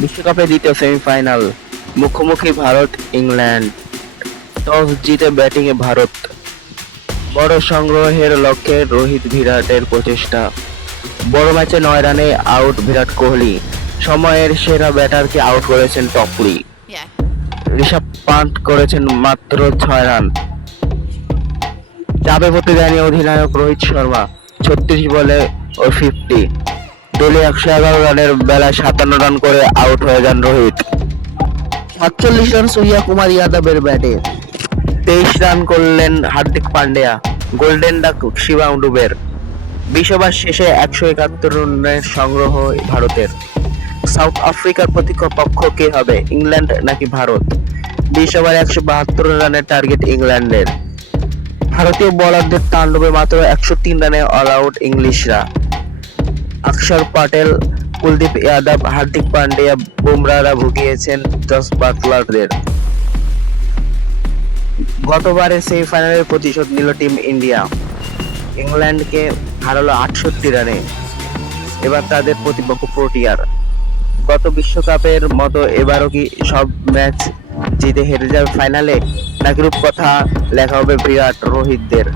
বিশ্বকাপের দ্বিতীয় সেমিফাইনাল মুখোমুখি ভারত ইংল্যান্ড। টস জিতে ব্যাটিংয়ে ভারত। বড় সংগ্রহের লক্ষ্যে রোহিত বিরাটের প্রচেষ্টা। বড় ম্যাচে নয় রানে আউট বিরাট কোহলি। সময়ের সেরা ব্যাটারকে আউট করেছেন টপলি ঋষভ পান্ট করেছেন মাত্র ছয় রান। চাপে পড়তে দেয়নি অধিনায়ক রোহিত শর্মা। ছত্রিশ বলে ও ফিফটি দলে একশো এগারো রানের বেলায় সাতান্ন রান করে আউট হয়ে যান রোহিত। সাতচল্লিশ রান সূর্যা কুমার যাদবের ব্যাটে। তেইশ রান করলেন হার্দিক পান্ডিয়া গোল্ডেন ডাক শিবা উডুবের। বিশ ওভার শেষে একশো একাত্তর রানের সংগ্রহ ভারতের। সাউথ আফ্রিকার প্রতিপক্ষ কে হবে ইংল্যান্ড নাকি ভারত? বিশ ওভার একশো বাহাত্তর রানের টার্গেট ইংল্যান্ডের। ভারতীয় বোলারদের তাণ্ডবে মাত্র একশো তিন রানে অল আউট ইংলিশরা। অক্ষর প্যাটেল কুলদীপ যাদব হার্দিক পান্ডিয়া বুমরারা ভুগিয়েছেন জস বাটলারদের। গতবারের সেমিফাইনালের প্রতিশোধ নিল টিম ইন্ডিয়া। ইংল্যান্ডকে হারালো আটষট্টি রানে। এবার তাদের প্রতিপক্ষ প্রোটিয়ার। গত বিশ্বকাপের মতো এবারও কি সব ম্যাচ জিতে হেরে যাবে ফাইনালে? নাকি রূপকথা, লেখা হবে বিরাট রোহিতদের?